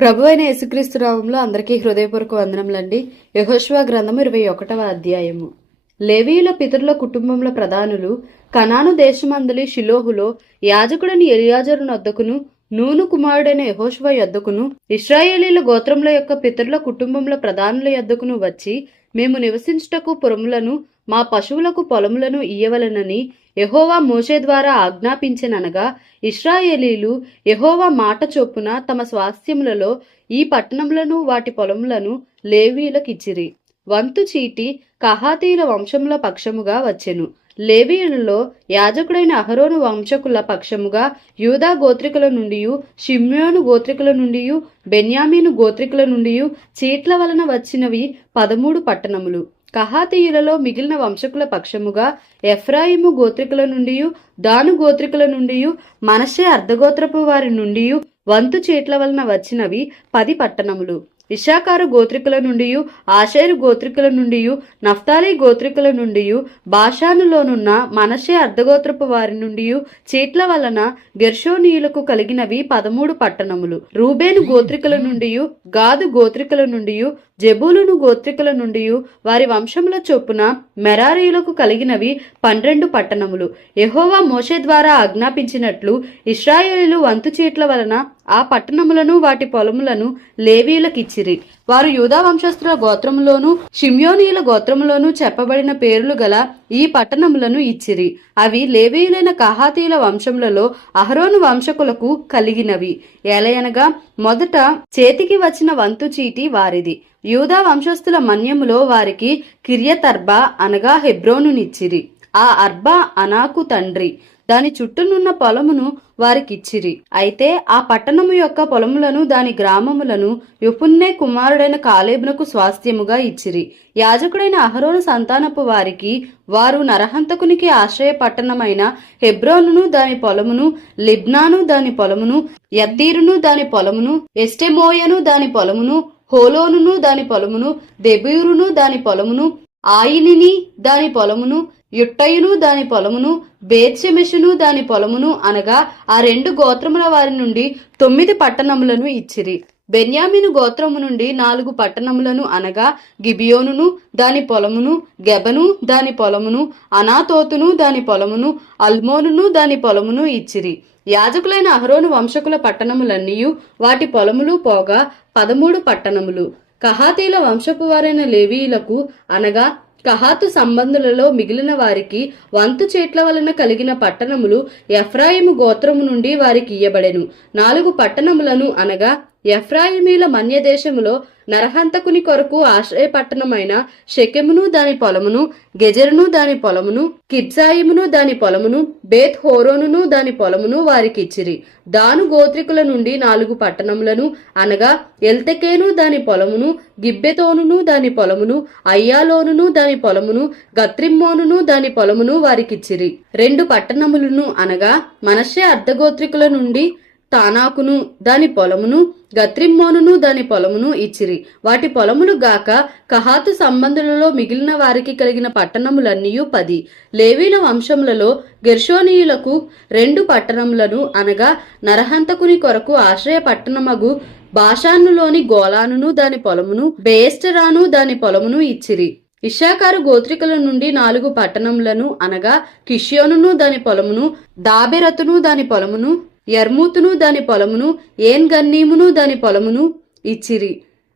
ప్రభువైన యేసుక్రీస్తు నామములో అందరికీ హృదయపూర్వక వందనములండి. యెహోషువ గ్రంథము 21వ అధ్యాయము. లేవీయుల పితరుల కుటుంబముల ప్రధానులు కనాను దేశమందలి షిలోహులో యాజకుడని ఎలియాజరు నొద్దకును, నూను కుమారుడైన యెహోషువ యొద్దకును, ఇశ్రాయేలీల గోత్రముల యొక్క పితరుల కుటుంబముల ప్రధానుల యొద్దకును వచ్చి, మేము నివసించుటకు పురములను, మా పశువులకు పొలములను ఇయ్యవలెనని యెహోవా మోషే ద్వారా ఆజ్ఞాపించెననగా, ఇశ్రాయేలీలు యెహోవా మాట చొప్పున తమ స్వాస్థ్యములలో ఈ పట్టణములను వాటి పొలములను లేవీయులకిచ్చిరి. వంతు చీటి కహాతీయుల వంశముల పక్షముగా వచ్చెను. లేవీయులలో యాజకుడైన అహరోను వంశకుల పక్షముగా యూదా గోత్రికుల నుండి, షిమ్యోను గోత్రికుల నుండి, బెన్యామీను గోత్రికుల నుండి చీట్ల వలన వచ్చినవి 13 పట్టణములు. కహాతీయులలో మిగిలిన వంశకుల పక్షముగా ఎఫ్రాయిము గోత్రికుల నుండి, దాను గోత్రికుల నుండి, మనష్షే అర్ధగోత్రపు వారి నుండి వంతు చీట్ల వలన వచ్చినవి 10 పట్టణములు. ఇశ్శాఖారు గోత్రికుల నుండి, ఆషేరు గోత్రికుల నుండి, నఫ్తాలి గోత్రికుల నుండి, బాషానులోనున్న మనష్షే అర్ధగోత్రపు వారి నుండి చీట్ల వలన గెర్షోనీయులకు కలిగినవి 13 పట్టణములు. రూబేను గోత్రికుల నుండి, గాదు గోత్రికుల నుండి, జెబూలును గోత్రికుల నుండి వారి వంశముల చొప్పున మెరారీయులకు కలిగినవి 12 పట్టణములు. యెహోవా మోషే ద్వారా ఆజ్ఞాపించినట్లు ఇశ్రాయేలీలు వంతు చీట్ల వలన ఆ పట్టణములను వాటి పొలములను లేవీయులకిచ్చిరి. వారు యూదా వంశస్థుల గోత్రములోను, షిమ్యోనీయుల గోత్రములోను చెప్పబడిన పేర్లు గల ఈ పట్టణములను ఇచ్చిరి. అవి లేవీయులైన కహాతీయుల వంశములలో అహరోను వంశకులకు కలిగినవి. ఏలయనగా మొదట చేతికి వచ్చిన వంతు చీటి వారిది. యూదా వంశస్థుల మన్యములో వారికి కిర్యతర్బా అనగా హెబ్రోనునిచ్చిరి. ఆ అర్బా అనాకు తండ్రి. దాని చుట్టూనున్న పొలమును వారికిచ్చిరి. అయితే ఆ పట్టణము యొక్క పొలములను దాని గ్రామములను యుపున్నే కుమారుడైన కాలేబునకు స్వాస్థ్యముగా ఇచ్చిరి. యాజకుడైన అహరోను సంతానపు వారికి వారు నరహంతకునికి ఆశ్రయ పట్టణమైన హెబ్రోనును దాని పొలమును, లిబ్నాను దాని పొలమును, యత్తీరును దాని పొలమును, ఎస్టెమోయను దాని పొలమును, హోలోనును దాని పొలమును, దెబీరును దాని పొలమును, ఆయినిని దాని పొలమును, యుట్టయును దాని పొలమును, బేత్షెమెషును దాని పొలమును అనగా ఆ 2 గోత్రముల వారి నుండి 9 పట్టణములను ఇచ్చిరి. బెన్యామీను గోత్రము నుండి 4 పట్టణములను అనగా గిబియోనును దాని పొలమును, గెబను దాని పొలమును, అనాతోతును దాని పొలమును, అల్మోనును దాని పొలమును ఇచ్చిరి. యాజకులైన అహరోను వంశకుల పట్టణములన్నీ వాటి పొలములు పోగా 13 పట్టణములు. కహాతీల వంశపు వారైన లేవీయులకు అనగా కహాతు సంబంధులలో మిగిలిన వారికి వంతు చేట్ల వలన కలిగిన పట్టణములు ఎఫ్రాయిము గోత్రము నుండి వారికి ఇయ్యబడెను. 4 పట్టణములను అనగా ఎఫ్రాయిమీల మన్యదేశములో నరహంతకుని కొరకు ఆశ్రయ పట్టణమైన షెకెమును దాని పొలమును, గెజెరును దాని పొలమును, కిబ్సాయిమును దాని పొలమును, బేత్ హోరోనును దాని పొలమును వారికిచ్చిరి. దాను గోత్రికుల నుండి 4 పట్టణములను అనగా ఎల్తెకేను దాని పొలమును, గిబ్బెతోనును దాని పొలమును, అయ్యాలోనును దాని పొలమును, గత్రిమ్మోనును దాని పొలమును వారికిచ్చిరి. 2 పట్టణములను అనగా మనష్షే అర్ధగోత్రికుల నుండి తానాకును దాని పొలమును, గత్రిమ్మోనును దాని పొలమును ఇచ్చిరి. వాటి పొలములు గాక కహాతు సంబంధులలో మిగిలిన వారికి కలిగిన పట్టణములన్నీ 10. లేవీల వంశములలో గెర్షోనీయులకు 2 పట్టణములను అనగా నరహంతకుని కొరకు ఆశ్రయ పట్టణమగు బాషానులోని గోలానును దాని పొలమును, బేస్టరాను దాని పొలమును ఇచ్చిరి. ఇశ్శాఖారు గోత్రికుల నుండి 4 పట్టణములను అనగా కిష్యోనును దాని పొలమును, దాబెరతును దాని పొలమును, యర్మూతును దాని పొలమును, ఏన్ గన్నీమును దాని పొలమును ఇచ్చిరి.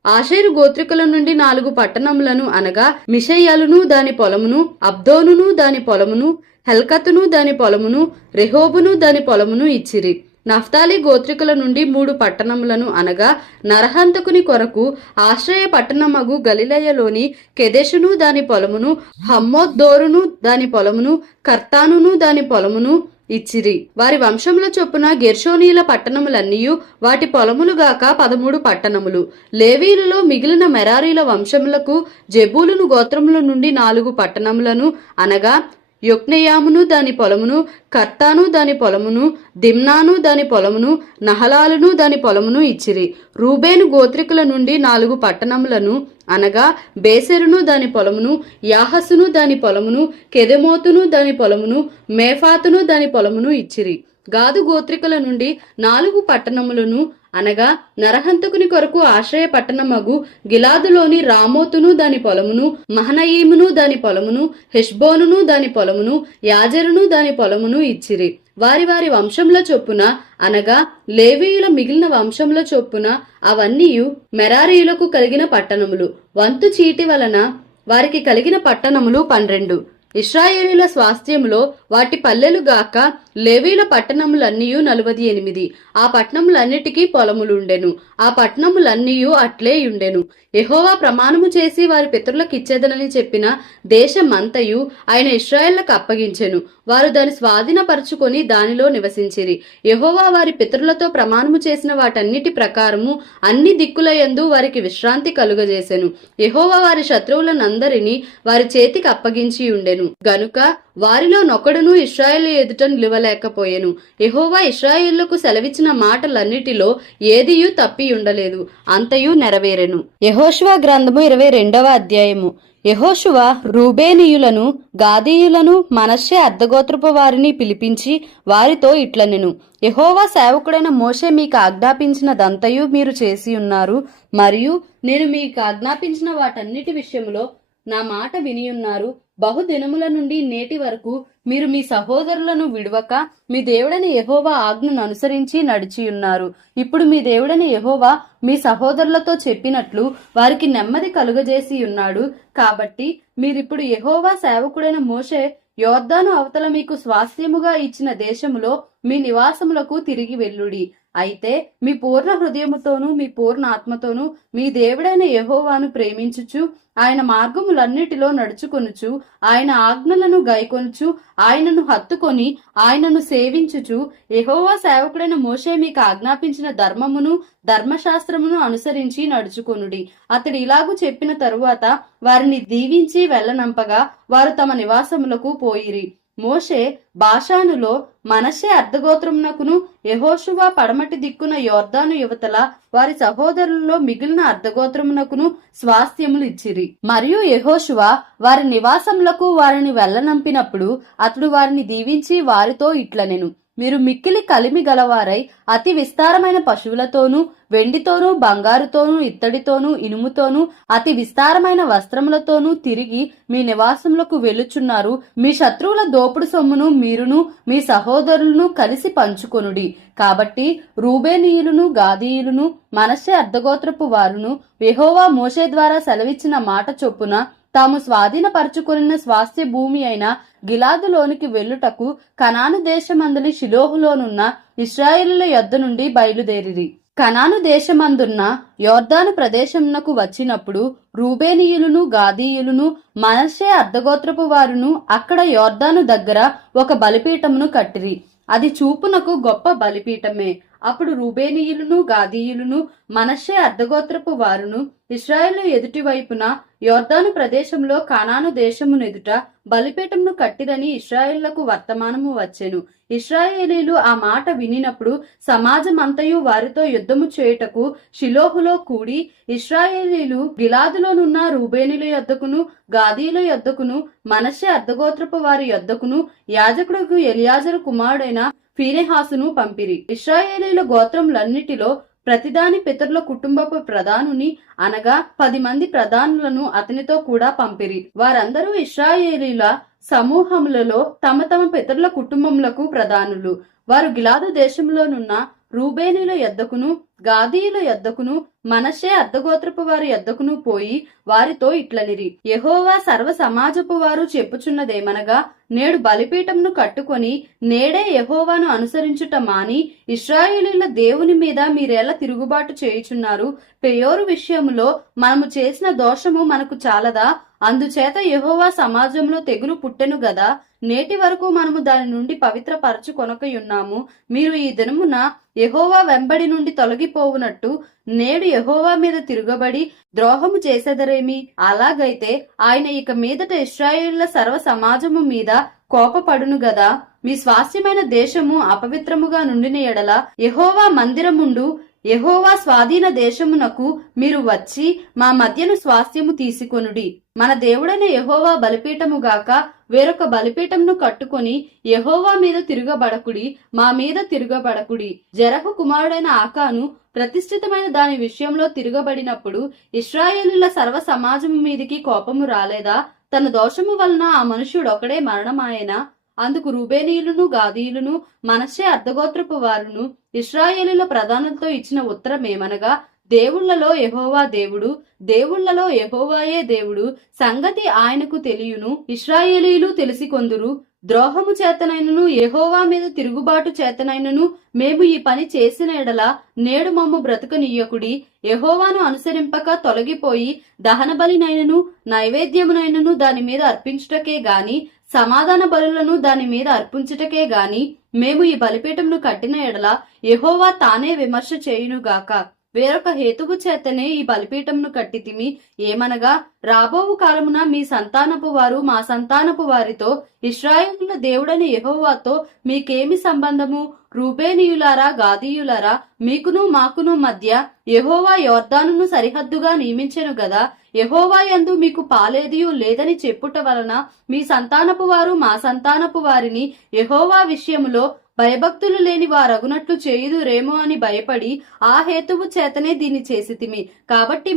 ఆషేరు గోత్రికుల నుండి 4 పట్టణములను అనగా మిషయ్యలును దాని పొలమును, అబ్దోనును దాని పొలమును, హెల్కతును దాని పొలమును, రెహోబును దాని పొలమును ఇచ్చిరి. నఫ్తాలి గోత్రికుల నుండి 3 పట్టణములను అనగా నరహంతకుని కొరకు ఆశ్రయ పట్టణమగు గలిలయలోని కెదెషును దాని పొలమును, హమ్మోద్దోరును దాని పొలమును, కర్తానును దాని పొలమును ఇచ్చిరి. వారి వంశముల చొప్పున గెర్షోనీయుల పట్టణములన్నీ వాటి పొలములుగాక 13 పట్టణములు. లేవీయులలో మిగిలిన మెరారీల వంశములకు జెబూలును గోత్రముల నుండి 4 పట్టణములను అనగా యొక్నెయామును దాని పొలమును, కర్తాను దాని పొలమును, దిమ్నాను దాని పొలమును, నహలాలును దాని పొలమును ఇచ్చిరి. రూబేను గోత్రికుల నుండి 4 పట్టణములను అనగా బేసెరును దాని పొలమును, యాహసును దాని పొలమును, కెదెమోతును దాని పొలమును, మేఫాతును దాని పొలమును ఇచ్చిరి. గాదు గోత్రికుల నుండి 4 పట్టణములను అనగా నరహంతకుని కొరకు ఆశ్రయ పట్టణమగు గిలాదులోని రామోతును దాని పొలమును, మహనయీమును దాని పొలమును, హెష్బోనును దాని పొలమును, యాజెరును దాని పొలమును ఇచ్చిరి. వారి వారి వంశంల చొప్పున అనగా లేవీయుల మిగిలిన వంశంల చొప్పున అవన్నీయు మెరారీయులకు కలిగిన పట్టణములు. వంతు చీటి వలన వారికి కలిగిన పట్టణములు 12. ఇశ్రాయేలీల స్వాస్థ్యములో వాటి పల్లెలు గాక లేవీల పట్టణములన్నీయు 48. ఆ పట్టణములన్నిటికీ పొలములుండెను. ఆ పట్టణములన్నీయు అట్లే ఉండెను. యెహోవా ప్రమాణము చేసి వారి పితరులకిచ్చేదనని చెప్పిన దేశమంతయు ఆయన ఇశ్రాయేళ్లకు అప్పగించెను. వారు దాని స్వాధీనపరచుకొని దానిలో నివసించిరి. యెహోవా వారి పితరులతో ప్రమాణము చేసిన వాటన్నిటి ప్రకారము అన్ని దిక్కులయందు వారికి విశ్రాంతి కలుగజేసెను. యెహోవా వారి శత్రువులనందరినీ వారి చేతికి అప్పగించి ఉండెను గనుక వారిలో నొకడును ఇశ్రాయేలు ఎదుట నిలవలేకపోయెను. యెహోవా ఇశ్రాయేలుకు సెలవిచ్చిన మాటలన్నిటిలో ఏదియూ తప్పి ఉండలేదు, అంతయు నెరవేరెను. యెహోషువ గ్రంథము 22వ అధ్యాయము. యెహోషువ రూబేనీయులను, గాదీయులను, మనష్షే అర్ధగోత్రపు వారిని పిలిపించి వారితో ఇట్లనెను: యెహోవా సేవకుడైన మోషే మీకు ఆజ్ఞాపించినదంతయు మీరు చేసి ఉన్నారు, మరియు నేను మీకు ఆజ్ఞాపించిన వాటన్నిటి విషయములో నా మాట వినియున్నారు. బహుదినముల నుండి నేటి వరకు మీరు మీ సహోదరులను విడువక మీ దేవుడైన యెహోవా ఆజ్ఞను అనుసరించి నడిచియున్నారు. ఇప్పుడు మీ దేవుడైన యెహోవా మీ సహోదరులతో చెప్పినట్లు వారికి నెమ్మది కలుగజేసి ఉన్నాడు. కాబట్టి మీరిప్పుడు యెహోవా సేవకుడైన మోషే యోర్దాను అవతల మీకు స్వాస్థ్యముగా ఇచ్చిన దేశములో మీ నివాసములకు తిరిగి వెళ్ళుడి. అయితే మీ పూర్ణ హృదయముతోనూ మీ పూర్ణ ఆత్మతోనూ మీ దేవుడైన యెహోవాను ప్రేమించుచు ఆయన మార్గములన్నిటిలో నడుచుకొనుచు ఆయన ఆజ్ఞలను గైకొనుచు ఆయనను హత్తుకొని ఆయనను సేవించుచు యెహోవా సేవకుడైన మోషే మీకు ఆజ్ఞాపించిన ధర్మమును ధర్మశాస్త్రమును అనుసరించి నడుచుకొనుడి. అతడు ఇలాగు చెప్పిన తరువాత వారిని దీవించి వెళ్ళనంపగా వారు తమ నివాసములకు పోయిరి. మోషే బాషానులో మనష్షే అర్ధగోత్రమునకును యెహోషువ పడమటి దిక్కున యోర్దాను యువతల వారి సహోదరులలో మిగిలిన అర్ధగోత్రమునకును స్వాస్థ్యములు ఇచ్చిరి. మరియు యెహోషువ వారి నివాసములకు వారిని వెళ్ళనంపినప్పుడు అతడు వారిని దీవించి వారితో ఇట్లనెను: మీరు మిక్కిలి కలిమి గలవారై అతి విస్తారమైన పశువులతోనూ వెండితోనూ బంగారుతోనూ ఇత్తడితోనూ ఇనుముతోనూ అతి విస్తారమైన వస్త్రములతోనూ తిరిగి మీ నివాసములకు వెళ్ళుచున్నారు. మీ శత్రువుల దోపుడు సొమ్మును మీరును మీ సహోదరులను కలిసి పంచుకొనుడి. కాబట్టి రూబేనీయులను, గాదీయులను, మనష్షే అర్ధగోత్రపు వారును యెహోవా మోషే ద్వారా సెలవిచ్చిన మాట చొప్పున తాము స్వాధీనపరచుకొనిన స్వాస్థ్య భూమి అయిన గిలాదులోనికి వెళ్ళుటకు కనాను దేశమందలి షిలోహులోనున్న ఇశ్రాయేలుల యొద్ద నుండి బయలుదేరిరి. కనాను దేశమందున్న యోర్దాను ప్రదేశమునకు వచ్చినప్పుడు రూబేనీయులను, గాదీయులను, మనష్షే అర్ధగోత్రపు వారును అక్కడ యోర్దాను దగ్గర ఒక బలిపీఠమును కట్టిరి. అది చూపునకు గొప్ప బలిపీఠమే. అప్పుడు రూబేనీయులను, గాదీయులను, మనష్షే అర్ధగోత్రపు వారును ఇశ్రాయేలు ఎదుటి వైపున యోర్దాను ప్రదేశంలో కానాను దేశమునెదుట బలిపీఠమును కట్టిరని ఇశ్రాయేలులకు వర్తమానము వచ్చెను. ఇశ్రాయేలీలు ఆ మాట వినినప్పుడు సమాజమంతయు వారితో యుద్ధము చేయుటకు షిలోహులో కూడి ఇశ్రాయేలీలు గిలాదులోనున్న రూబేనీల యొద్దకును, గాదీయుల యొద్దకును, మనష్షే అర్ధగోత్రపు వారి యొద్దకును యాజకుడుకు ఎలియాజరు కుమారుడైన ఫీనెహాసును పంపిరి. ఇశ్రాయేలీల గోత్రములన్నిటిలో ప్రతిదాని పితరుల కుటుంబపు ప్రధానుని అనగా 10 మంది ప్రధానులను అతనితో కూడా పంపిరి. వారందరూ ఇశ్రాయేలీల సమూహములలో తమ తమ పితరుల కుటుంబములకు ప్రధానులు. వారు గిలాదు దేశంలోనున్న రూబేనీల యొద్దకును, గాదీయుల యొద్దకును, మనష్షే అర్ధగోత్రపు వారి యొద్దకును పోయి వారితో ఇట్లనిరి: యెహోవా సర్వ సమాజపు వారు చెప్పుచున్నదేమనగా, నేడు బలిపీఠమును కట్టుకొని నేడే యెహోవాను అనుసరించుట మాని ఇశ్రాయేలీల దేవుని మీద మీరెలా తిరుగుబాటు చేయుచున్నారు? పెయోరు విషయములో మనము చేసిన దోషము మనకు చాలదా? అందుచేత యెహోవా సమాజంలో తెగులు పుట్టెను గదా. నేటి వరకు మనము దాని నుండి పవిత్రపరచుకొనకయున్నాము. మీరు ఈ దినమున యెహోవా వెంబడి నుండి తొలగిపోవునట్టు నేడు యెహోవా మీద తిరుగబడి ద్రోహము చేసెదరేమి? అలాగైతే ఆయన ఇక మీదట ఇశ్రాయేలుల సర్వ సమాజము మీద కోపపడును గదా. మీ స్వాస్థ్యమైన దేశము అపవిత్రముగా నుండిన ఎడల యెహోవా మందిరముండు యెహోవా స్వాధీన దేశమునకు మీరు వచ్చి మా మధ్యను స్వాస్థ్యము తీసుకొనుడి. మన దేవుడైన యెహోవా బలిపీఠముగాక వేరొక బలిపీఠంను కట్టుకొని యెహోవా మీద తిరగబడకుడి, మా మీద తిరగబడకుడి. జెరహు కుమారుడైన ఆకాను ప్రతిష్ఠితమైన దాని విషయంలో తిరగబడినప్పుడు ఇశ్రాయేలీయుల సర్వ సమాజము మీదికి కోపము రాలేదా? తన దోషము వలన ఆ మనుష్యుడొకడే మరణమాయెనా? అందుకు రూబేనీయులను, గాదీయులను, మనష్షే అర్ధగోత్రపు వారును ఇశ్రాయేలీయుల ప్రధానులతో ఇచ్చిన ఉత్తరమేమనగా, దేవుళ్లలో యెహోవా దేవుడు, దేవుళ్లలో యెహోవాయే దేవుడు, సంగతి ఆయనకు తెలియును, ఇశ్రాయేలీయులు తెలిసికొందురు. ద్రోహము చేతనైనను యెహోవా మీద తిరుగుబాటు చేతనైనను మేము ఈ పని చేసిన ఎడల నేడు మమ్ము బ్రతుకనియ్యకుడి. యెహోవాను అనుసరింపక తొలగిపోయి దహన బలినైనను నైవేద్యమునైనను దాని మీద అర్పించుటకే గాని, సమాధాన బలులను దాని మీద అర్పించుటకే గాని మేము ఈ బలిపీఠమును కట్టిన ఎడల యెహోవా తానే విమర్శ చేయునుగాక. వేరొక హేతువు చేతనే ఈ బలిపీఠమును కట్టితిమి. ఏమనగా, రాబోవు కాలమున మీ సంతానపు వారు మా సంతానపు వారితో, ఇశ్రాయేలుల దేవుడని యెహోవాతో మీకేమి సంబంధము? రూబేనీయులారా, గాదీయులారా, మీకును మాకును మధ్య యెహోవా యొర్దానును సరిహద్దుగా నియమించెను గదా. యెహోవా యందు మీకు పాలేదియు లేదని చెప్పుట వలన మీ సంతానపు వారు మా సంతానపు వారిని యెహోవా విషయములో భయభక్తులు లేని వారగునట్లు చేయుదురేమో అని భయపడి ఆ హేతువు చేతనే దీన్ని చేసితిమి. కాబట్టి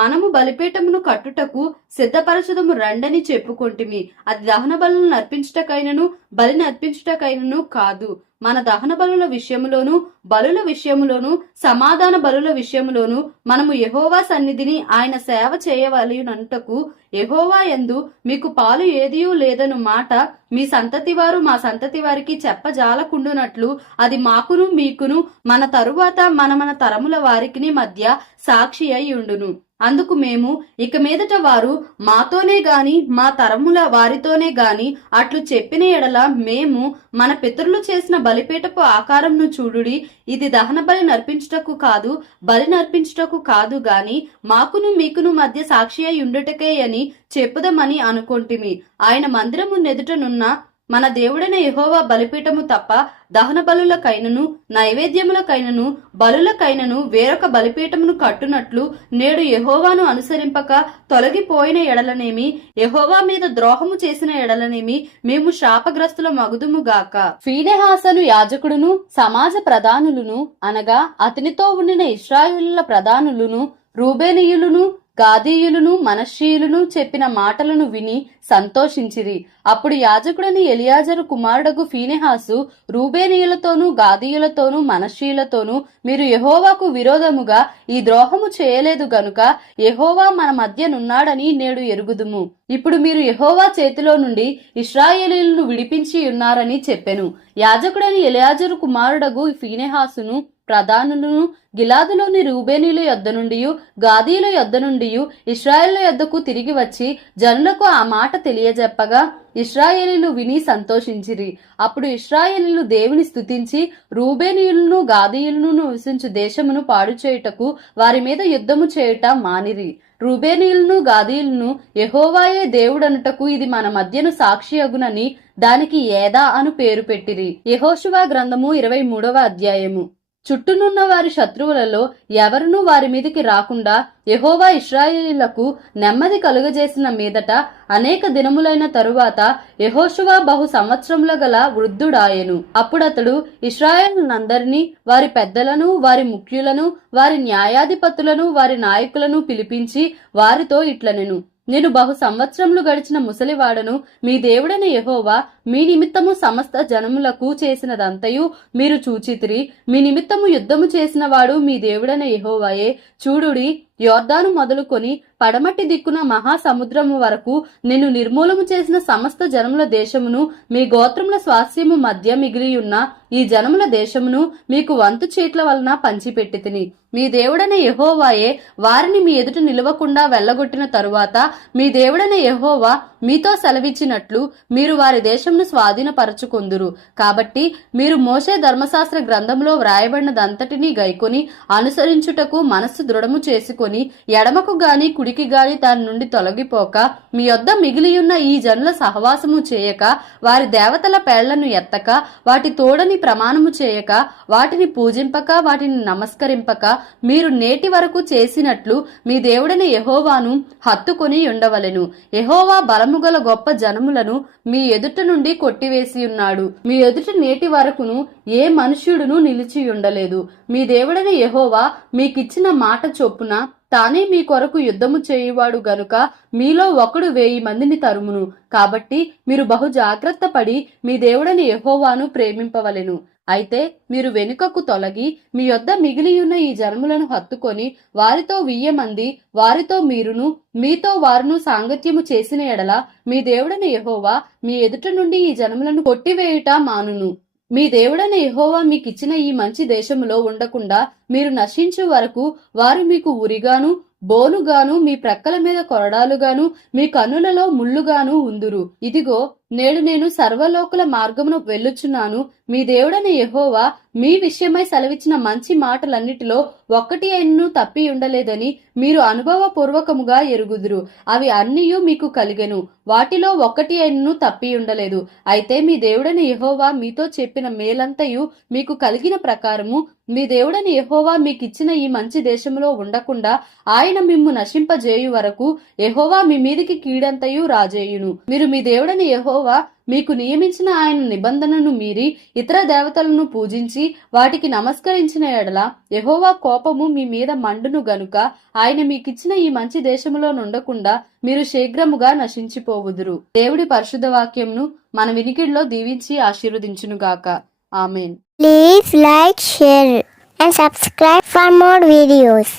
మనము బలిపీఠమును కట్టుటకు సిద్ధపరచదము రండని చెప్పుకొంటిమి. అది దహన బలులను నర్పించుటకైనను బలిని అర్పించుటకైనను కాదు. మన దహన బలుల విషయములోను, బలుల విషయములోను, సమాధాన బలుల విషయములోను మనము యెహోవా సన్నిధిని ఆయన సేవ చేయవలెనంటకు యెహోవా యందు మీకు పాలు ఏదియూ లేదను మాట మీ సంతతి వారు మా సంతతి వారికి చెప్పజాలకుండునట్లు అది మాకును మీకును మన తరువాత మన తరముల వారికి మధ్య సాక్షి అయి ఉండును. అందుకు మేము ఇక మీదట వారు మాతోనే గాని మా తరముల వారితోనే గాని అట్లు చెప్పిన ఎడల మేము మన పితరులు చేసిన బలిపీఠపు ఆకారంను చూడుడి, ఇది దహన బలి నర్పించుటకు కాదు, బలి నర్పించుటకు కాదు గాని మాకును మీకును మధ్య సాక్షి అయి ఉండుటకే అని చెప్పుదమని అనుకొంటిమి. ఆయన మందిరము నెదుటనున్న మన దేవుడైన యెహోవా బలిపీఠము తప్ప దహన బలులకైనను నైవేద్యములకైనను బలులకైనను వేరొక బలిపీఠమును కట్టునట్లు నేడు యెహోవాను అనుసరింపక తొలగిపోయిన ఎడలనేమి, యెహోవా మీద ద్రోహము చేసిన ఎడలనేమి మేము శాపగ్రస్తుల మగుదుముగాక. ఫీనెహాసను యాజకుడును సమాజ ప్రధానులను అనగా అతనితో ఉండిన ఇశ్రాయేలుల ప్రధానులను రూబేనీయులను గాదీయులను మనష్షీయులను చెప్పిన మాటలను విని సంతోషించిరి. అప్పుడు యాజకుడని ఎలియాజరు కుమారుడగు ఫీనెహాసు రూబేనీయులతోనూ గాదీయులతోనూ మనష్షీయులతోనూ మీరు యెహోవాకు విరోధముగా ఈ ద్రోహము చేయలేదు గనుక యెహోవా మన మధ్యనున్నాడని నేడు ఎరుగుదుము. ఇప్పుడు మీరు యెహోవా చేతిలో నుండి ఇశ్రాయేలీయులను విడిపించి ఉన్నారని చెప్పెను. యాజకుడని ఎలియాజరు కుమారుడగు ఫీనెహాసును ప్రధానులను గిలాదులోని రూబేనీయుల యొద్ద నుండి గాదీయుల యొద్ద నుండి ఇశ్రాయేలు యొద్దకు తిరిగి వచ్చి జనులకు ఆ మాట తెలియజెప్పగా ఇశ్రాయేలీలు విని సంతోషించిరి. అప్పుడు ఇశ్రాయేలీలు దేవుని స్తుతించి రూబేనీయులను గాదీయులను నివసించు దేశమును పాడు చేయుటకు వారి మీద యుద్ధము చేయుట మానిరి. రూబేనీయులను గాదీయులను యెహోవాయే దేవుడనుటకు ఇది మన మధ్యను సాక్షి అగునని దానికి ఏదా అను పేరు పెట్టిరి. యెహోషువ గ్రంథము 23వ అధ్యాయము. చుట్టూనున్న వారి శత్రువులలో ఎవరునూ వారి మీదికి రాకుండా యెహోవా ఇశ్రాయేలీయులకు నెమ్మది కలుగజేసిన మీదట అనేక దినములైన తరువాత యెహోషువ బహు సంవత్సరముల గల వృద్ధుడాయెను. అప్పుడతడు ఇశ్రాయేలునందరినీ వారి పెద్దలను వారి ముఖ్యులను వారి న్యాయాధిపతులను వారి నాయకులను పిలిపించి వారితో ఇట్లనెను, నేను బహు సంవత్సరములు గడిచిన ముసలివాడను. మీ దేవుడైన యెహోవా మీ నిమిత్తము సమస్త జనములకు చేసినదంతయు మీరు చూచితిరి. మీ నిమిత్తము యుద్ధము చేసిన వాడు మీ దేవుడైన యెహోవాయే. చూడుడి, యోర్దాను మొదలుకొని పడమటి దిక్కున మహాసముద్రము వరకు నేను నిర్మూలము చేసిన సమస్త జనముల దేశమును మీ గోత్రముల స్వాస్యము మధ్య మిగిలియున్న ఈ జనముల దేశమును మీకు వంతు చీట్ల వలన పంచిపెట్టితిని. మీ దేవుడైన యెహోవాయే వారిని మీ ఎదుట నిలవకుండా వెళ్లగొట్టిన తరువాత మీ దేవుడైన యెహోవా మీతో సెలవిచ్చినట్లు మీరు వారి దేశంను స్వాధీనపరచుకొందురు. కాబట్టి మీరు మోషే ధర్మశాస్త్ర గ్రంథంలో వ్రాయబడినదంతటినీ గైకొని అనుసరించుటకు మనస్సు దృఢము చేసుకొని హత్తుకొని ఎడమకు గాని కుడికి గాని దాని నుండి తొలగిపోక మీ యొద్ద మిగిలియున్న ఈ జనుల సహవాసము చేయక వారి దేవతల పేళ్లను ఎత్తక వాటి తోడని ప్రమాణము చేయక వాటిని పూజింపక వాటిని నమస్కరింపక మీరు నేటి వరకు చేసినట్లు మీ దేవుడైన యెహోవాను హత్తుకొని ఉండవలెను. యెహోవా బలముగల గొప్ప జనములను మీ ఎదుట నుండి కొట్టివేసి ఉన్నాడు. మీ ఎదుట నేటి వరకును ఏ మనుష్యుడును నిలిచి ఉండలేదు. మీ దేవుడైన యెహోవా మీకిచ్చిన మాట చొప్పున తానే మీ కొరకు యుద్ధము చేయువాడు గనుక మీలో ఒకడు 1000 మందిని తరుమును. కాబట్టి మీరు బహు జాగ్రత్త పడి మీ దేవుడైన యెహోవాను ప్రేమింపవలెను. అయితే మీరు వెనుకకు తొలగి మీ యొద్ద మిగిలియున్న ఈ జనములను హత్తుకొని వారితో 1000 మంది వారితో మీరును మీతో వారును సాంగత్యము చేసిన ఎడల మీ దేవుడైన యెహోవా మీ ఎదుట నుండి ఈ జనములను కొట్టివేయుట మానును. మీ దేవుడైన యెహోవా మీకిచ్చిన ఈ మంచి దేశములో ఉండకుండా మీరు నశించు వరకు వారు మీకు ఉరిగాను బోనుగాను మీ ప్రక్కల మీద కొరడాలుగాను మీ కన్నులలో ముళ్ళుగాను ఉందురు. ఇదిగో నేడు నేను సర్వలోకుల మార్గమును వెళ్ళుచున్నాను. మీ దేవుడైన యెహోవా మీ విషయమై సెలవిచ్చిన మంచి మాటలన్నిటిలో ఒక్కటి అయినను తప్పి ఉండలేదని మీరు అనుభవపూర్వకముగా ఎరుగుదురు. అవి అన్నియు మీకు కలిగెను, వాటిలో ఒక్కటి అయినను తప్పి ఉండలేదు. అయితే మీ దేవుడైన యెహోవా మీతో చెప్పిన మేలంతయు మీకు కలిగిన ప్రకారము మీ దేవుడైన యెహోవా మీకిచ్చిన ఈ మంచి దేశములో ఉండకుండా ఆయన మిమ్ము నశింపజేయు వరకు యెహోవా మీ మీదికి కీడంతయు రాజేయును. మీరు మీ దేవుడైన యెహోవా మీకు నియమించిన ఆయన నిబంధనను మీరి ఇతర దేవతలను పూజించి వాటికి నమస్కరించిన ఎడల యెహోవా కోపము మీ మీద మండును గనుక ఆయన మీకిచ్చిన ఈ మంచి దేశములో నుండకుండా మీరు శీఘ్రముగా నశించిపోవుదురు. దేవుడి పరిశుద్ధ వాక్యంను మన వినికిడిలో దీవించి ఆశీర్వదించునుగాక. Amen. Please like, share and subscribe for more videos.